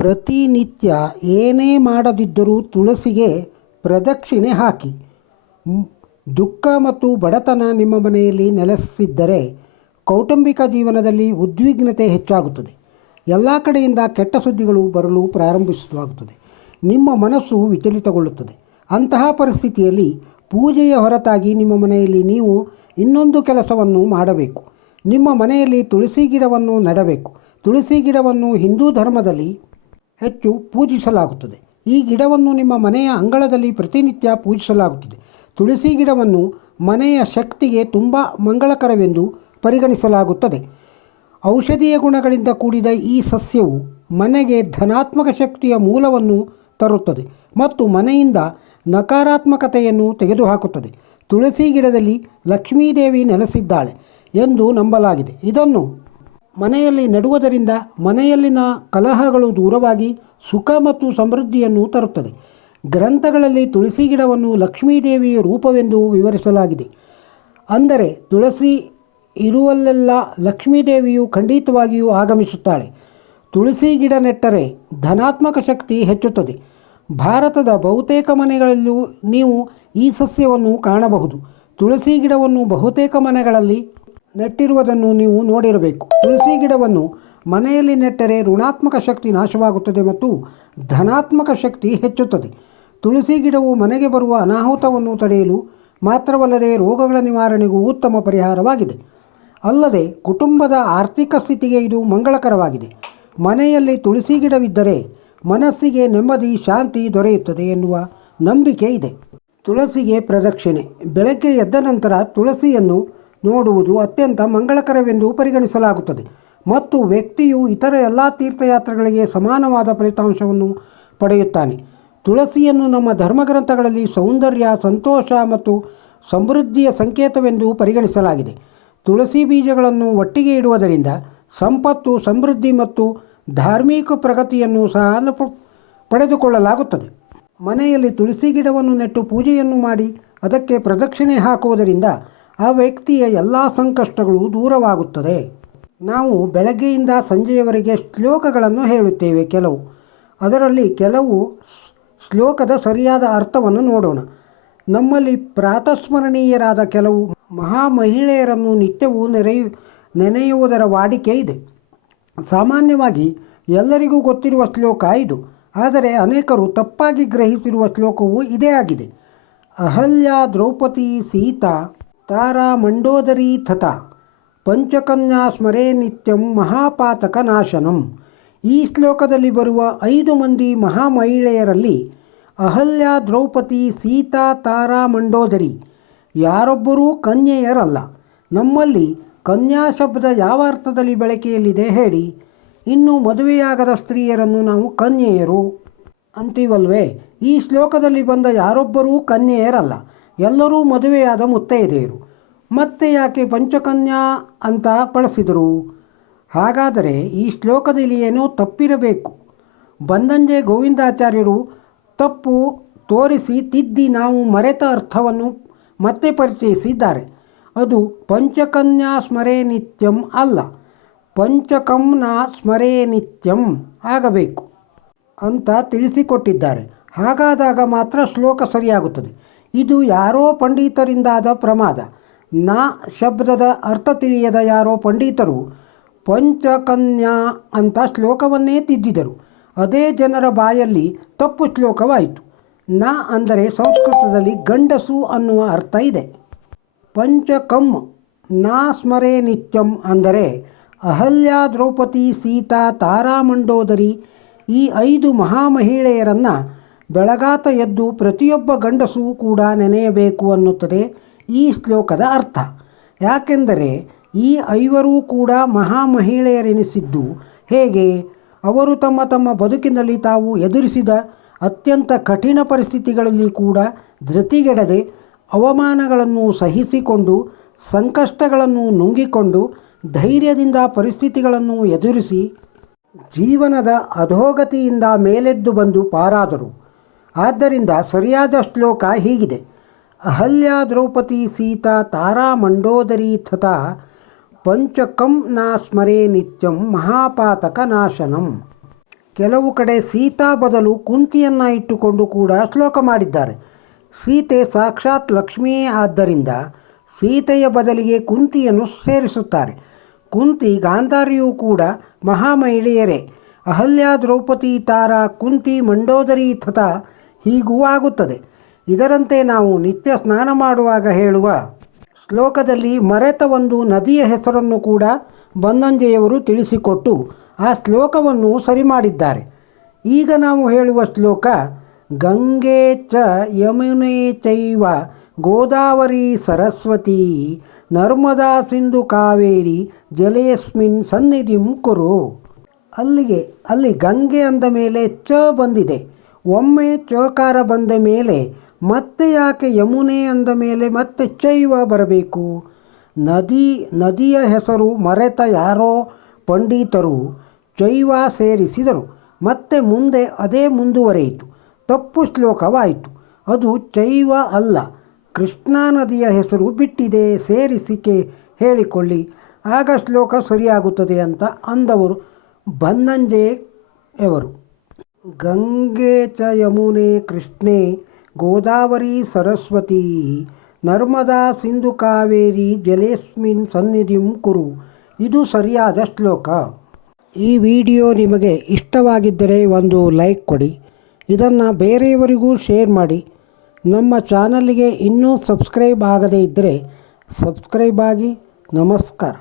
ಪ್ರತಿನಿತ್ಯ ಏನೇ ಮಾಡದಿದ್ದರೂ ತುಳಸಿಗೆ ಪ್ರದಕ್ಷಿಣೆ ಹಾಕಿ. ದುಃಖ ಮತ್ತು ಬಡತನ ನಿಮ್ಮ ಮನೆಯಲ್ಲಿ ನೆಲೆಸಿದ್ದರೆ ಕೌಟುಂಬಿಕ ಜೀವನದಲ್ಲಿ ಉದ್ವಿಗ್ನತೆ ಹೆಚ್ಚಾಗುತ್ತದೆ. ಎಲ್ಲ ಕಡೆಯಿಂದ ಕೆಟ್ಟ ಸುದ್ದಿಗಳು ಬರಲು ಪ್ರಾರಂಭಿಸುವಾಗುತ್ತದೆ. ನಿಮ್ಮ ಮನಸ್ಸು ವಿಚಲಿತಗೊಳ್ಳುತ್ತದೆ. ಅಂತಹ ಪರಿಸ್ಥಿತಿಯಲ್ಲಿ ಪೂಜೆಯ ಹೊರತಾಗಿ ನಿಮ್ಮ ಮನೆಯಲ್ಲಿ ನೀವು ಇನ್ನೊಂದು ಕೆಲಸವನ್ನು ಮಾಡಬೇಕು. ನಿಮ್ಮ ಮನೆಯಲ್ಲಿ ತುಳಸಿ ಗಿಡವನ್ನು ನೆಡಬೇಕು. ತುಳಸಿ ಗಿಡವನ್ನು ಹಿಂದೂ ಧರ್ಮದಲ್ಲಿ ಹೆಚ್ಚು ಪೂಜಿಸಲಾಗುತ್ತದೆ. ಈ ಗಿಡವನ್ನು ನಿಮ್ಮ ಮನೆಯ ಅಂಗಳದಲ್ಲಿ ಪ್ರತಿನಿತ್ಯ ಪೂಜಿಸಲಾಗುತ್ತದೆ. ತುಳಸಿ ಗಿಡವನ್ನು ಮನೆಯ ಶಕ್ತಿಗೆ ತುಂಬ ಮಂಗಳಕರವೆಂದು ಪರಿಗಣಿಸಲಾಗುತ್ತದೆ. ಔಷಧೀಯ ಗುಣಗಳಿಂದ ಕೂಡಿದ ಈ ಸಸ್ಯವು ಮನೆಗೆ ಧನಾತ್ಮಕ ಶಕ್ತಿಯ ಮೂಲವನ್ನು ತರುತ್ತದೆ ಮತ್ತು ಮನೆಯಿಂದ ನಕಾರಾತ್ಮಕತೆಯನ್ನು ತೆಗೆದುಹಾಕುತ್ತದೆ. ತುಳಸಿ ಗಿಡದಲ್ಲಿ ಲಕ್ಷ್ಮೀದೇವಿ ನೆಲೆಸಿದ್ದಾಳೆ ಎಂದು ನಂಬಲಾಗಿದೆ. ಇದನ್ನು ಮನೆಯಲ್ಲಿ ನೆಡುವುದರಿಂದ ಮನೆಯಲ್ಲಿನ ಕಲಹಗಳು ದೂರವಾಗಿ ಸುಖ ಮತ್ತು ಸಮೃದ್ಧಿಯನ್ನು ತರುತ್ತದೆ. ಗ್ರಂಥಗಳಲ್ಲಿ ತುಳಸಿ ಗಿಡವನ್ನು ಲಕ್ಷ್ಮೀದೇವಿಯ ರೂಪವೆಂದು ವಿವರಿಸಲಾಗಿದೆ. ಅಂದರೆ ತುಳಸಿ ಇರುವಲ್ಲೆಲ್ಲ ಲಕ್ಷ್ಮೀದೇವಿಯು ಖಂಡಿತವಾಗಿಯೂ ಆಗಮಿಸುತ್ತಾಳೆ. ತುಳಸಿ ಗಿಡ ನೆಟ್ಟರೆ ಧನಾತ್ಮಕ ಶಕ್ತಿ ಹೆಚ್ಚುತ್ತದೆ. ಭಾರತದ ಬಹುತೇಕ ಮನೆಗಳಲ್ಲೂ ನೀವು ಈ ಸಸ್ಯವನ್ನು ಕಾಣಬಹುದು. ತುಳಸಿ ಗಿಡವನ್ನು ಬಹುತೇಕ ಮನೆಗಳಲ್ಲಿ ನೆಟ್ಟಿರುವುದನ್ನು ನೀವು ನೋಡಿರಬೇಕು. ತುಳಸಿ ಗಿಡವನ್ನು ಮನೆಯಲ್ಲಿ ನೆಟ್ಟರೆ ಋಣಾತ್ಮಕ ಶಕ್ತಿ ನಾಶವಾಗುತ್ತದೆ ಮತ್ತು ಧನಾತ್ಮಕ ಶಕ್ತಿ ಹೆಚ್ಚುತ್ತದೆ. ತುಳಸಿ ಗಿಡವು ಮನೆಗೆ ಬರುವ ಅನಾಹುತವನ್ನು ತಡೆಯಲು ಮಾತ್ರವಲ್ಲದೆ ರೋಗಗಳ ನಿವಾರಣೆಗೂ ಉತ್ತಮ ಪರಿಹಾರವಾಗಿದೆ. ಅಲ್ಲದೆ ಕುಟುಂಬದ ಆರ್ಥಿಕ ಸ್ಥಿತಿಗೆ ಇದು ಮಂಗಳಕರವಾಗಿದೆ. ಮನೆಯಲ್ಲಿ ತುಳಸಿ ಗಿಡವಿದ್ದರೆ ಮನಸ್ಸಿಗೆ ನೆಮ್ಮದಿ, ಶಾಂತಿ ದೊರೆಯುತ್ತದೆ ಎನ್ನುವ ನಂಬಿಕೆ ಇದೆ. ತುಳಸಿಗೆ ಪ್ರದಕ್ಷಿಣೆ. ಬೆಳಗ್ಗೆ ಎದ್ದ ನಂತರ ತುಳಸಿಯನ್ನು ನೋಡುವುದು ಅತ್ಯಂತ ಮಂಗಳಕರವೆಂದು ಪರಿಗಣಿಸಲಾಗುತ್ತದೆ ಮತ್ತು ವ್ಯಕ್ತಿಯು ಇತರ ಎಲ್ಲ ತೀರ್ಥಯಾತ್ರೆಗಳಿಗೆ ಸಮಾನವಾದ ಫಲಿತಾಂಶವನ್ನು ಪಡೆಯುತ್ತಾನೆ. ತುಳಸಿಯನ್ನು ನಮ್ಮ ಧರ್ಮಗ್ರಂಥಗಳಲ್ಲಿ ಸೌಂದರ್ಯ, ಸಂತೋಷ ಮತ್ತು ಸಮೃದ್ಧಿಯ ಸಂಕೇತವೆಂದು ಪರಿಗಣಿಸಲಾಗಿದೆ. ತುಳಸಿ ಬೀಜಗಳನ್ನು ಒಟ್ಟಿಗೆ ಇಡುವುದರಿಂದ ಸಂಪತ್ತು, ಸಮೃದ್ಧಿ ಮತ್ತು ಧಾರ್ಮಿಕ ಪ್ರಗತಿಯನ್ನು ಸಹ ಪಡೆದುಕೊಳ್ಳಲಾಗುತ್ತದೆ. ಮನೆಯಲ್ಲಿ ತುಳಸಿ ಗಿಡವನ್ನು ನೆಟ್ಟು ಪೂಜೆಯನ್ನು ಮಾಡಿ ಅದಕ್ಕೆ ಪ್ರದಕ್ಷಿಣೆ ಹಾಕುವುದರಿಂದ ಆ ವ್ಯಕ್ತಿಯ ಎಲ್ಲ ಸಂಕಷ್ಟಗಳು ದೂರವಾಗುತ್ತದೆ. ನಾವು ಬೆಳಗ್ಗೆಯಿಂದ ಸಂಜೆಯವರೆಗೆ ಶ್ಲೋಕಗಳನ್ನು ಹೇಳುತ್ತೇವೆ. ಅದರಲ್ಲಿ ಕೆಲವು ಶ್ಲೋಕದ ಸರಿಯಾದ ಅರ್ಥವನ್ನು ನೋಡೋಣ. ನಮ್ಮಲ್ಲಿ ಪ್ರಾತಸ್ಮರಣೀಯರಾದ ಕೆಲವು ಮಹಾಮಹಿಳೆಯರನ್ನು ನಿತ್ಯವೂ ನೆನೆಯುವುದರ ವಾಡಿಕೆ ಇದೆ. ಸಾಮಾನ್ಯವಾಗಿ ಎಲ್ಲರಿಗೂ ಗೊತ್ತಿರುವ ಶ್ಲೋಕ ಇದು. ಆದರೆ ಅನೇಕರು ತಪ್ಪಾಗಿ ಗ್ರಹಿಸಿರುವ ಶ್ಲೋಕವೂ ಇದೇ ಆಗಿದೆ. ಅಹಲ್ಯಾ ದ್ರೌಪದಿ ಸೀತಾ ತಾರಾ ಮಂಡೋದರಿ ತಥಾ ಪಂಚಕನ್ಯಾ ಸ್ಮರೇ ನಿತ್ಯಂ ಮಹಾಪಾತಕ ನಾಶನಂ. ಈ ಶ್ಲೋಕದಲ್ಲಿ ಬರುವ 5 ಮಂದಿ ಮಹಾಮಹಿಳೆಯರಲ್ಲಿ ಅಹಲ್ಯಾ, ದ್ರೌಪದಿ, ಸೀತಾ, ತಾರಾ, ಮಂಡೋದರಿ ಯಾರೊಬ್ಬರೂ ಕನ್ಯೆಯರಲ್ಲ. ನಮ್ಮಲ್ಲಿ ಕನ್ಯಾ ಶಬ್ದ ಯಾವ ಅರ್ಥದಲ್ಲಿ ಬಳಕೆಯಲ್ಲಿದೆ ಹೇಳಿ? ಇನ್ನು ಮದುವೆಯಾಗದ ಸ್ತ್ರೀಯರನ್ನು ನಾವು ಕನ್ಯೆಯರು ಅಂತೀವಲ್ವೇ? ಈ ಶ್ಲೋಕದಲ್ಲಿ ಬಂದ ಯಾರೊಬ್ಬರೂ ಕನ್ಯೆಯರಲ್ಲ, ಎಲ್ಲರೂ ಮದುವೆಯಾದ ಮುತ್ತೈದೆಯರು. ಮತ್ತೆ ಯಾಕೆ ಪಂಚಕನ್ಯಾ ಅಂತ ಬಳಸಿದರು? ಹಾಗಾದರೆ ಈ ಶ್ಲೋಕದಲ್ಲಿ ಏನೋ ತಪ್ಪಿರಬೇಕು. ಬಂದಂಜೆ ಗೋವಿಂದಾಚಾರ್ಯರು ತಪ್ಪು ತೋರಿಸಿ ತಿದ್ದಿ ನಾವು ಮರೆತ ಅರ್ಥವನ್ನು ಮತ್ತೆ ಪರಿಚಯಿಸಿದ್ದಾರೆ. ಅದು ಪಂಚಕನ್ಯಾ ಸ್ಮರೇ ನಿತ್ಯಂ ಅಲ್ಲ, ಪಂಚಕಂನ ಸ್ಮರೇ ನಿತ್ಯಂ ಆಗಬೇಕು ಅಂತ ತಿಳಿಸಿಕೊಟ್ಟಿದ್ದಾರೆ. ಹಾಗಾದಾಗ ಮಾತ್ರ ಶ್ಲೋಕ ಸರಿಯಾಗುತ್ತದೆ. ಇದು ಯಾರೋ ಪಂಡಿತರಿಂದಾದ ಪ್ರಮಾದ. ನಾ ಶಬ್ದದ ಅರ್ಥ ತಿಳಿಯದ ಯಾರೋ ಪಂಡಿತರು ಪಂಚಕನ್ಯಾ ಅಂತ ಶ್ಲೋಕವನ್ನೇ ತಿದ್ದಿದರು. ಅದೇ ಜನರ ಬಾಯಲ್ಲಿ ತಪ್ಪು ಶ್ಲೋಕವಾಯಿತು. ನಾ ಅಂದರೆ ಸಂಸ್ಕೃತದಲ್ಲಿ ಗಂಡಸು ಅನ್ನುವ ಅರ್ಥ ಇದೆ. ಪಂಚಕಂ ನಾ ಸ್ಮರೇ ನಿತ್ಯಂ ಅಂದರೆ ಅಹಲ್ಯಾ, ದ್ರೌಪದಿ, ಸೀತಾ, ತಾರಾ, ಮಂಡೋದರಿ ಈ 5 ಮಹಾಮಹಿಳೆಯರನ್ನು ಬೆಳಗಾತ ಎದ್ದು ಪ್ರತಿಯೊಬ್ಬ ಗಂಡಸೂ ಕೂಡ ನೆನೆಯಬೇಕು ಅನ್ನುತ್ತದೆ ಈ ಶ್ಲೋಕದ ಅರ್ಥ. ಯಾಕೆಂದರೆ ಈ 5 ಕೂಡ ಮಹಾಮಹಿಳೆಯರೆನಿಸಿದ್ದು ಹೇಗೆ? ಅವರು ತಮ್ಮ ತಮ್ಮ ಬದುಕಿನಲ್ಲಿ ತಾವು ಎದುರಿಸಿದ ಅತ್ಯಂತ ಕಠಿಣ ಪರಿಸ್ಥಿತಿಗಳಲ್ಲಿ ಕೂಡ ಧೃತಿಗೆಡದೆ ಅವಮಾನಗಳನ್ನು ಸಹಿಸಿಕೊಂಡು ಸಂಕಷ್ಟಗಳನ್ನು ನುಂಗಿಕೊಂಡು ಧೈರ್ಯದಿಂದ ಪರಿಸ್ಥಿತಿಗಳನ್ನು ಎದುರಿಸಿ ಜೀವನದ ಅಧೋಗತಿಯಿಂದ ಮೇಲೆದ್ದು ಬಂದು ಪಾರಾದರು. ಆದ್ದರಿಂದ ಸರಿಯಾದ ಶ್ಲೋಕ ಹೀಗಿದೆ: ಅಹಲ್ಯಾ, ದ್ರೌಪದಿ, ಸೀತಾ, ತಾರಾ, ಮಂಡೋದರಿ ತಥಾ ಪಂಚಕಂ ನ ಸ್ಮರೇ ನಿತ್ಯಂ ಮಹಾಪಾತಕ ನಾಶನಂ. ಕೆಲವು ಕಡೆ ಸೀತಾ ಬದಲು ಕುಂತಿಯನ್ನು ಇಟ್ಟುಕೊಂಡು ಕೂಡ ಶ್ಲೋಕ ಮಾಡಿದ್ದಾರೆ. ಸೀತೆ ಸಾಕ್ಷಾತ್ ಲಕ್ಷ್ಮಿಯೇ ಆದ್ದರಿಂದ ಸೀತೆಯ ಬದಲಿಗೆ ಕುಂತಿಯನ್ನು ಸೇರಿಸುತ್ತಾರೆ. ಕುಂತಿ ಗಾಂಧಾರಿಯೂ ಕೂಡ ಮಹಾಮಹಿಳೆಯರೇ. ಅಹಲ್ಯ, ದ್ರೌಪದಿ, ತಾರಾ, ಕುಂತಿ, ಮಂಡೋದರಿ ತಥಾ ಹೀಗೂ ಆಗುತ್ತದೆ. ಇದರಂತೆ ನಾವು ನಿತ್ಯ ಸ್ನಾನ ಮಾಡುವಾಗ ಹೇಳುವ ಶ್ಲೋಕದಲ್ಲಿ ಮರೆತ ಒಂದು ನದಿಯ ಹೆಸರನ್ನು ಕೂಡ ಬನ್ನಂಜೆಯವರು ತಿಳಿಸಿಕೊಟ್ಟು ಆ ಶ್ಲೋಕವನ್ನು ಸರಿ ಮಾಡಿದ್ದಾರೆ. ಈಗ ನಾವು ಹೇಳುವ ಶ್ಲೋಕ ಗಂಗೆ ಚ ಯಮುನೆ ಚೈವ ಗೋದಾವರಿ ಸರಸ್ವತಿ ನರ್ಮದಾ ಸಿಂಧು ಕಾವೇರಿ ಜಲೇಸ್ಮಿನ್ ಸನ್ನಿಧಿಂ ಕುರು. ಅಲ್ಲಿ ಗಂಗೆ ಅಂದ ಮೇಲೆ ಚ ಬಂದಿದೆ. ಒಮ್ಮೆ ಚಕಾರ ಬಂದ ಮೇಲೆ ಮತ್ತೆ ಯಾಕೆ ಯಮುನೆ ಅಂದ ಮೇಲೆ ಮತ್ತೆ ಚೈವ ಬರಬೇಕು? ನದಿಯ ಹೆಸರು ಮರೆತ ಯಾರೋ ಪಂಡಿತರು ಚೈವ ಸೇರಿಸಿದರು. ಮತ್ತೆ ಮುಂದೆ ಅದೇ ಮುಂದುವರೆಯಿತು. ತಪ್ಪು ಶ್ಲೋಕವಾಯಿತು. ಅದು ಚೈವ ಅಲ್ಲ, ಕೃಷ್ಣಾ ನದಿಯ ಹೆಸರು ಬಿಟ್ಟಿದೆ, ಸೇರಿಸಿಕೆ ಹೇಳಿಕೊಳ್ಳಿ, ಆಗ ಶ್ಲೋಕ ಸರಿಯಾಗುತ್ತದೆ ಅಂತ ಅಂದವರು ಬನ್ನಂಜೆಯವರು. ಗಂಗೆ ಚ ಯಮುನೆ ಕೃಷ್ಣೆ ಗೋದಾವರಿ ಸರಸ್ವತಿ ನರ್ಮದಾ ಸಿಂಧು ಕಾವೇರಿ ಜಲೇಸ್ಮಿನ್ ಸನ್ನಿಧಿಂ ಕುರು. ಇದು ಸರಿಯಾದ ಶ್ಲೋಕ. ಈ ವಿಡಿಯೋ ನಿಮಗೆ ಇಷ್ಟವಾಗಿದ್ದರೆ ಒಂದು ಲೈಕ್ ಕೊಡಿ. ಇದನ್ನು ಬೇರೆಯವರಿಗೂ ಶೇರ್ ಮಾಡಿ. ನಮ್ಮ ಚಾನಲ್ಗೆ ಇನ್ನೂ ಸಬ್ಸ್ಕ್ರೈಬ್ ಆಗದೇ ಇದ್ದರೆ ಸಬ್ಸ್ಕ್ರೈಬ್ ಆಗಿ. ನಮಸ್ಕಾರ.